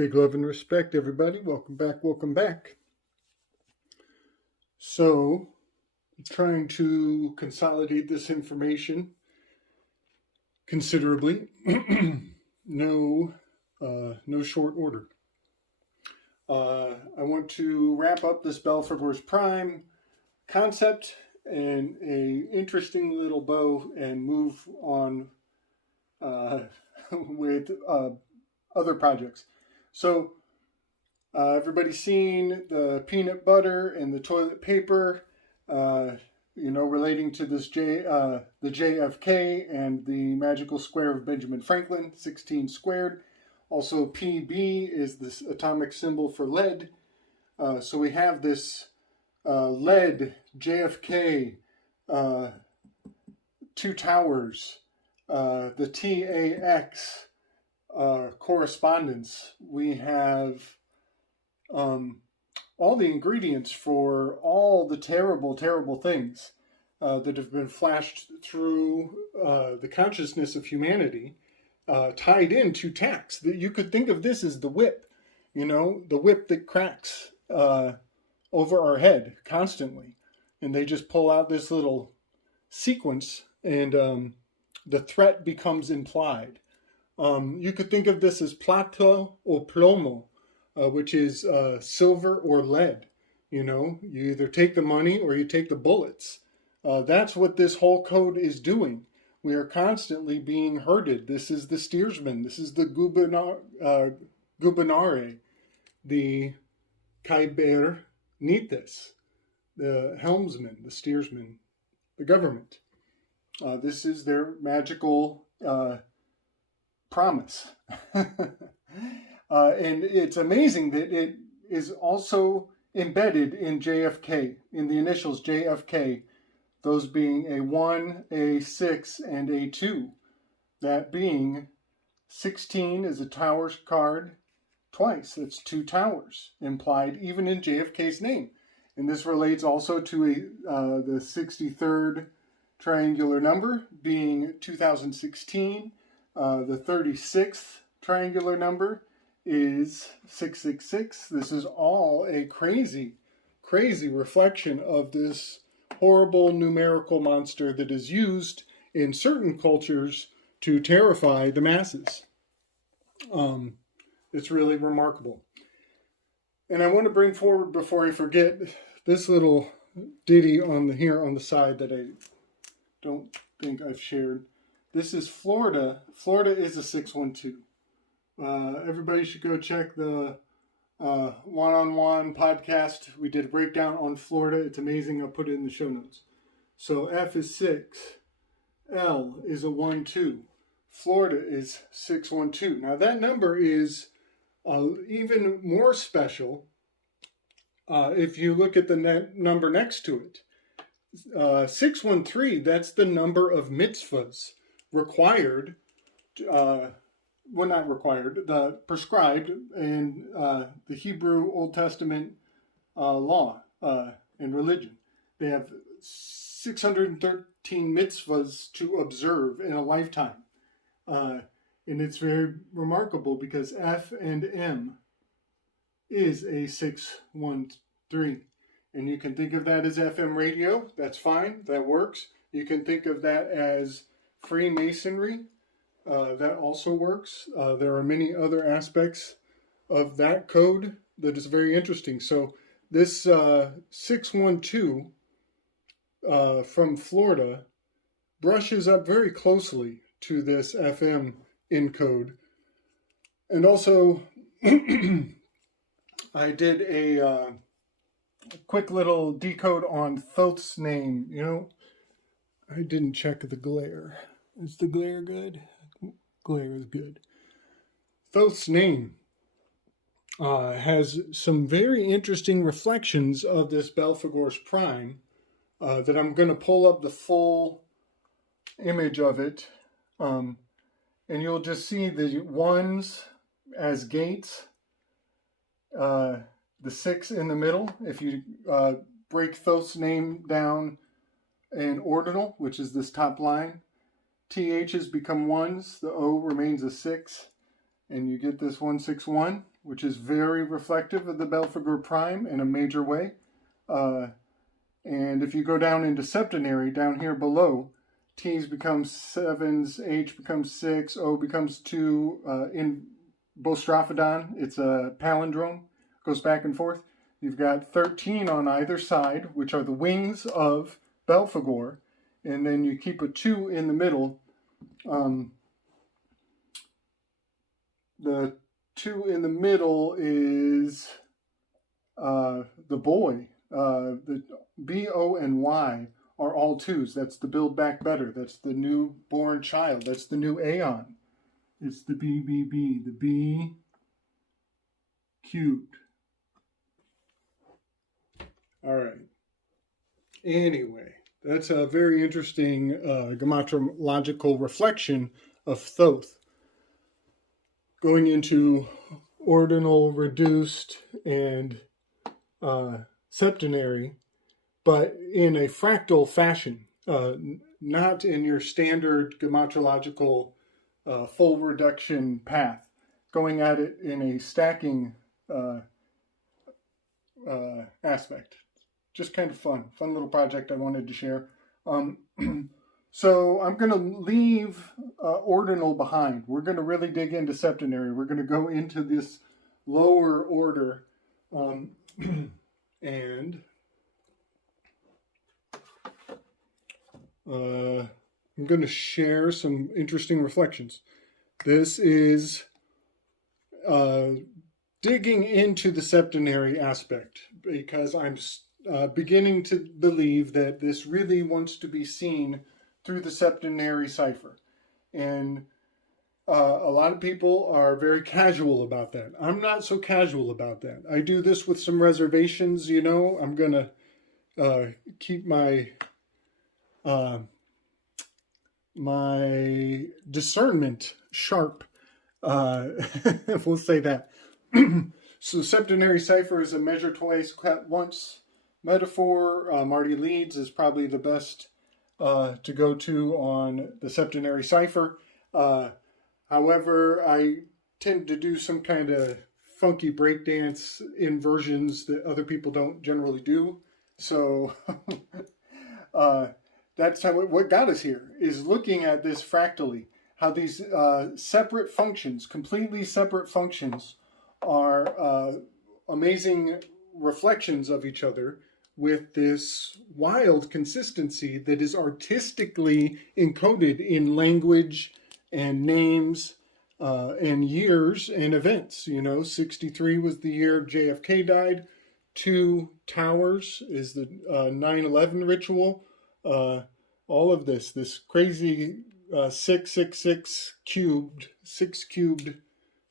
Big love and respect, everybody. Welcome back, welcome back. So, trying to consolidate this information considerably. No short order. I want to wrap up this Belphegor's Prime concept and a interesting little bow and move on with other projects. So everybody's seen the peanut butter and the toilet paper, relating to this the JFK and the magical square of Benjamin Franklin, 16 squared. Also, PB is this atomic symbol for lead. So we have this lead, JFK, two towers, the TAX correspondence. We have all the ingredients for all the terrible, terrible things that have been flashed through the consciousness of humanity, tied into tax. That you could think of this as the whip, the whip that cracks over our head constantly. And they just pull out this little sequence and the threat becomes implied. You could think of this as plata o plomo, which is silver or lead. You either take the money or you take the bullets. That's what this whole code is doing. We are constantly being herded. This is the steersman. This is the gubernare, the kybernetes, the helmsman, the steersman, the government. This is their magical promise. And it's amazing that it is also embedded in JFK, in the initials JFK, those being a 1, a 6, and a 2. That being 16 is a towers card twice. That's 2 towers implied even in JFK's name. And this relates also to the 63rd triangular number being 2016. The 36th triangular number is 666. This is all a crazy, crazy reflection of this horrible numerical monster that is used in certain cultures to terrify the masses. It's really remarkable. And I want to bring forward, before I forget, this little ditty on the side that I don't think I've shared. This is Florida. Florida is a 612. Everybody should go check the one-on-one podcast. We did a breakdown on Florida. It's amazing. I'll put it in the show notes. So F is 6. L is a 1-2. Florida is 612. Now that number is even more special if you look at the number next to it. 613, that's the number of mitzvahs required, not required, the prescribed in the Hebrew Old Testament law and religion. They have 613 mitzvahs to observe in a lifetime. And it's very remarkable because F and M is a 613. And you can think of that as FM radio. That's fine. That works. You can think of that as Freemasonry. That also works. There are many other aspects of that code that is very interesting. So this 612 from Florida brushes up very closely to this FM encode. And also, I did a quick little decode on Thoth's name. I didn't check the glare. Is the glare good? Glare is good. Thoth's name has some very interesting reflections of this Belphegor's Prime that I'm going to pull up the full image of it. And you'll just see the 1s as gates, the 6 in the middle. If you break Thoth's name down in ordinal, which is this top line, THs become 1s, the O remains a 6, and you get this 161, which is very reflective of the Belphegor prime in a major way. And if you go down into septenary, down here below, T's becomes 7s, H becomes 6, O becomes 2. In Bostrophodon, it's a palindrome, goes back and forth. You've got 13 on either side, which are the wings of Belphegor, and then you keep a 2 in the middle. The 2 in the middle is the boy. The B, O, and Y are all 2s. That's the Build Back Better. That's the newborn child. That's the new Aeon. It's the BBB, the B cubed. All right. Anyway, that's a very interesting gematological reflection of Thoth. Going into ordinal, reduced, and septenary, but in a fractal fashion, not in your standard gematological full reduction path, going at it in a stacking aspect. Just kind of fun little project I wanted to share. So I'm going to leave ordinal behind. We're going to really dig into septenary. We're going to go into this lower order, and I'm going to share some interesting reflections. This is digging into the septenary aspect, because I'm beginning to believe that this really wants to be seen through the septenary cipher. And a lot of people are very casual about that. I'm not so casual about that. I do this with some reservations, you know. I'm going to keep my my discernment sharp. We'll say that. So septenary cipher is a measure twice, cut once metaphor. Marty Leeds is probably the best to go to on the septenary cipher. However, I tend to do some kind of funky breakdance inversions that other people don't generally do. So that's how what got us here, is looking at this fractally, how these separate functions, completely separate functions, are amazing reflections of each other with this wild consistency that is artistically encoded in language and names and years and events. You know, 63 was the year JFK died. 2 towers is the 9/11 ritual. All of this crazy 666 cubed, 6 cubed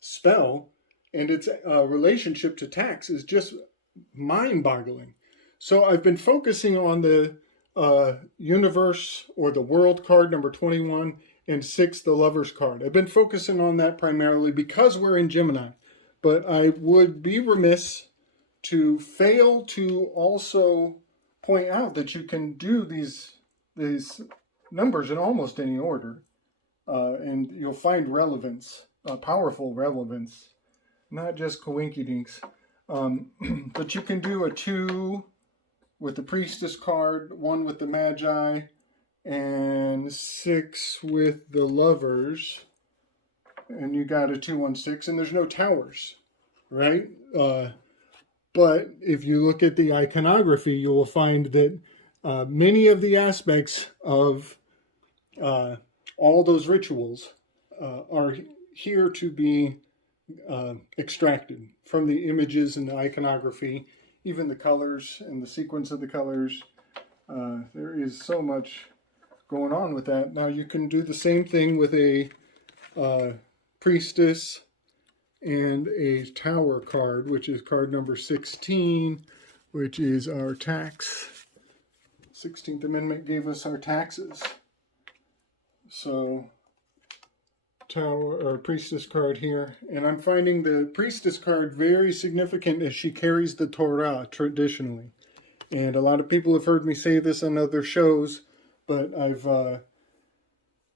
spell, and its relationship to tax is just mind-boggling. So I've been focusing on the universe or the world card, number 21, and 6, the lover's card. I've been focusing on that primarily because we're in Gemini, but I would be remiss to fail to also point out that you can do these numbers in almost any order, and you'll find relevance, powerful relevance, not just coinkydinks. But you can do a 2 with the Priestess card, 1 with the Magi, and 6 with the Lovers, and you got a 216, and there's no towers, right? But if you look at the iconography, you will find that many of the aspects of all those rituals are here to be extracted from the images and the iconography, even the colors and the sequence of the colors. There is so much going on with that. Now you can do the same thing with a Priestess and a Tower card, which is card number 16, which is our tax. 16th Amendment gave us our taxes. So Tower or Priestess card here, and I'm finding the Priestess card very significant as she carries the Torah traditionally. And a lot of people have heard me say this on other shows, but I've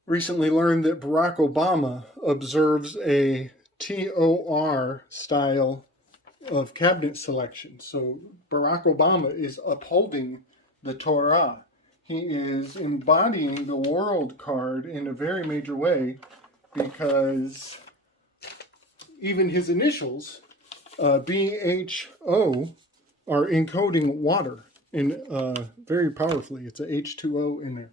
recently learned that Barack Obama observes a TOR style of cabinet selection. So Barack Obama is upholding the Torah. He is embodying the world card in a very major way, because even his initials, BHO, are encoding water in very powerfully. It's a H2O in there.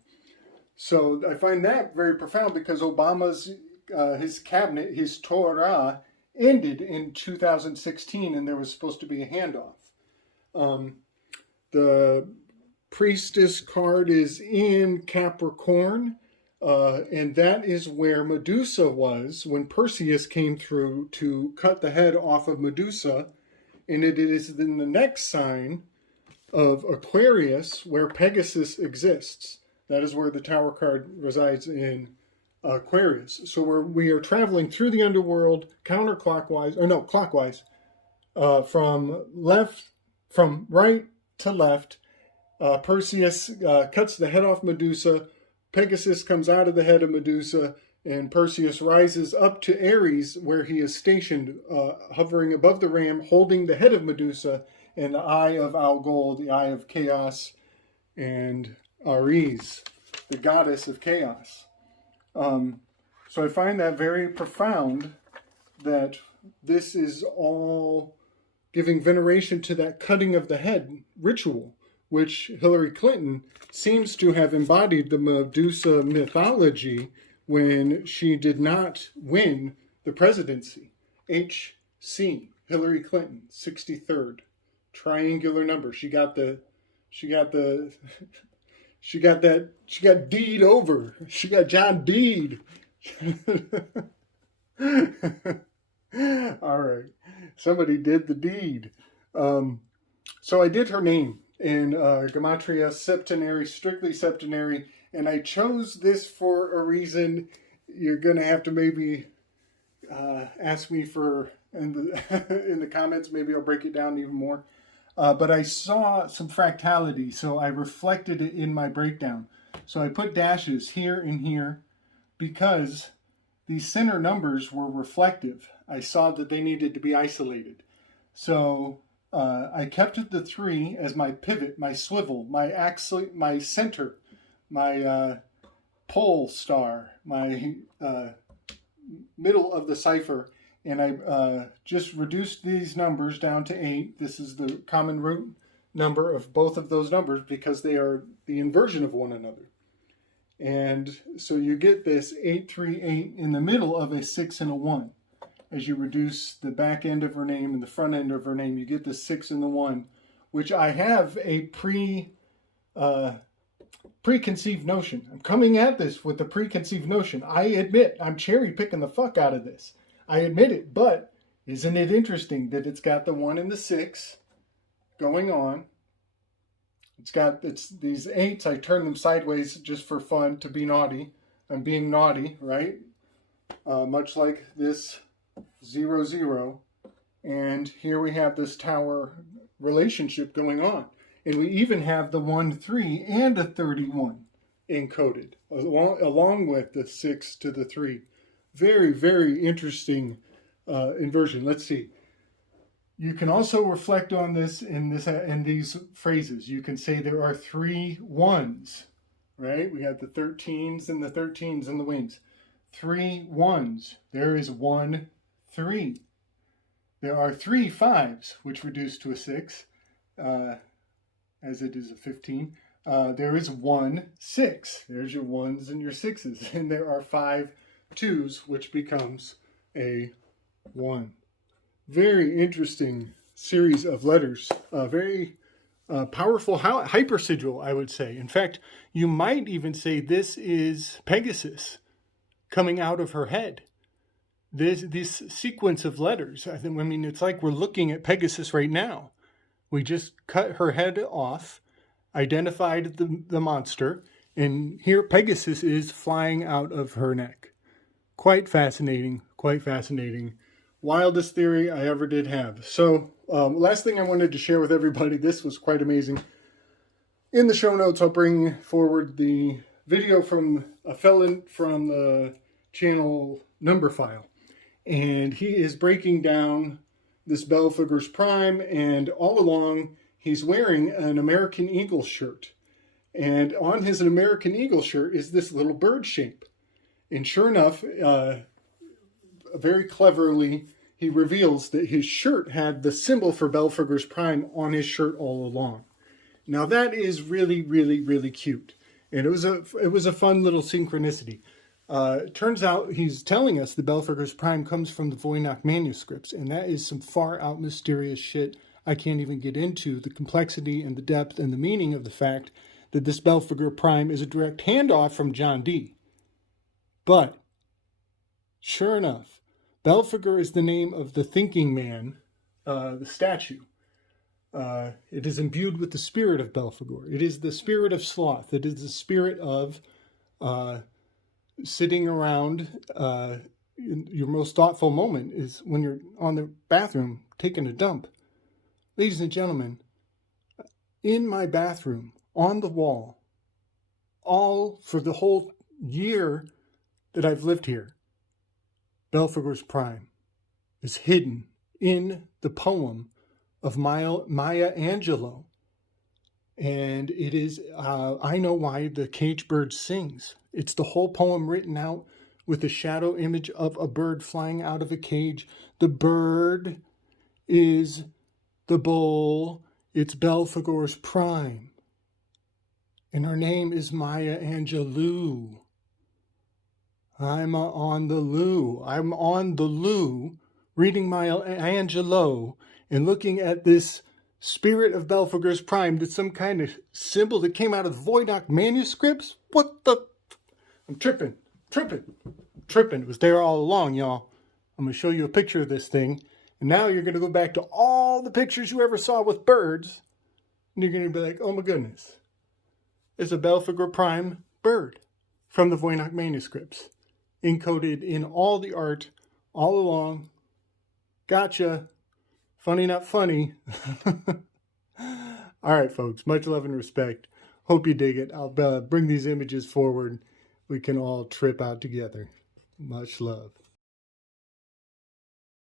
So I find that very profound, because Obama's his cabinet, his Torah, ended in 2016, and there was supposed to be a handoff. The Priestess card is in Capricorn, and that is where Medusa was when Perseus came through to cut the head off of Medusa, and it is in the next sign of Aquarius where Pegasus exists. That is where the Tower card resides, in Aquarius. So we are traveling through the underworld counterclockwise, or no, clockwise, from right to left. Perseus cuts the head off Medusa. Pegasus comes out of the head of Medusa, and Perseus rises up to Ares, where he is stationed, hovering above the ram, holding the head of Medusa and the eye of Algol, the eye of chaos, and Ares, the goddess of chaos. So I find that very profound, that this is all giving veneration to that cutting of the head ritual, which Hillary Clinton seems to have embodied the Medusa mythology when she did not win the presidency. HC, Hillary Clinton, 63rd, triangular number. She got Deed over. She got John Deed. All right. Somebody did the deed. So I did her name in Gematria Septenary, strictly Septenary, and I chose this for a reason. You're going to have to maybe ask me for in the comments. Maybe I'll break it down even more. But I saw some fractality, so I reflected it in my breakdown. So I put dashes here and here because these center numbers were reflective. I saw that they needed to be isolated. So I kept the 3 as my pivot, my swivel, my center, my pole star, my middle of the cipher. And I just reduced these numbers down to 8. This is the common root number of both of those numbers because they are the inversion of one another. And so you get this 838 in the middle of a 6 and a 1. As you reduce the back end of her name and the front end of her name, you get the 6 and the 1, which I have a preconceived notion. I'm coming at this with a preconceived notion. I admit I'm cherry picking the fuck out of this. I admit it, but isn't it interesting that it's got the 1 and the 6 going on? It's these 8s, I turn them sideways just for fun to be naughty. I'm being naughty, right? Much like this 0, 0. And here we have this tower relationship going on. And we even have the 1, 3 and a 31 encoded, along with the 6 to the 3. Very, very interesting inversion. Let's see. You can also reflect on this in these phrases. You can say there are 3 1s, right? We have the 13s and the 13s in the wings. 3 1s. There is 1 3. There are 3 5s, which reduce to a 6, as it is a 15. There is 1 6. There's your 1s and your 6s. And there are 5 2s, which becomes a 1. Very interesting series of letters. Very powerful hypersigil, I would say. In fact, you might even say this is Pegasus coming out of her head. This sequence of letters. I mean, it's like we're looking at Pegasus right now. We just cut her head off, identified the monster, and here Pegasus is flying out of her neck. Quite fascinating, quite fascinating. Wildest theory I ever did have. So, last thing I wanted to share with everybody, this was quite amazing. In the show notes, I'll bring forward the video from a felon from the channel Numberphile. and he is breaking down this Belphegor's Prime, and all along he's wearing an American Eagle shirt. And on his American Eagle shirt is this little bird shape. And sure enough, very cleverly, he reveals that his shirt had the symbol for Belphegor's Prime on his shirt all along. Now that is really, really, really cute. And it was a fun little synchronicity. It turns out he's telling us the Belphegor's Prime comes from the Voynich manuscripts, and that is some far out mysterious shit I can't even get into, the complexity and the depth and the meaning of the fact that this Belphegor Prime is a direct handoff from John Dee. But, sure enough, Belphegor is the name of the thinking man, the statue. It is imbued with the spirit of Belphegor. It is the spirit of sloth. It is the spirit of sitting around. Your most thoughtful moment is when you're on the bathroom taking a dump. Ladies and gentlemen, in my bathroom, on the wall, all for the whole year that I've lived here, Belphegor's Prime is hidden in the poem of Maya Angelou. And it is, I know why the cage bird sings. It's the whole poem written out with a shadow image of a bird flying out of a cage. The bird is the bull. It's Belphegor's Prime. And her name is Maya Angelou. I'm on the loo, reading Maya Angelou and looking at this spirit of Belphegor's Prime that's some kind of symbol that came out of the Voynich manuscripts. What the? I'm tripping. It was there all along, y'all. I'm going to show you a picture of this thing. And now you're going to go back to all the pictures you ever saw with birds. And you're going to be like, oh my goodness. It's a Belphegor Prime bird from the Voynich manuscripts. Encoded in all the art, all along. Gotcha. Funny, not funny. All right, folks. Much love and respect. Hope you dig it. I'll bring these images forward. We can all trip out together. Much love.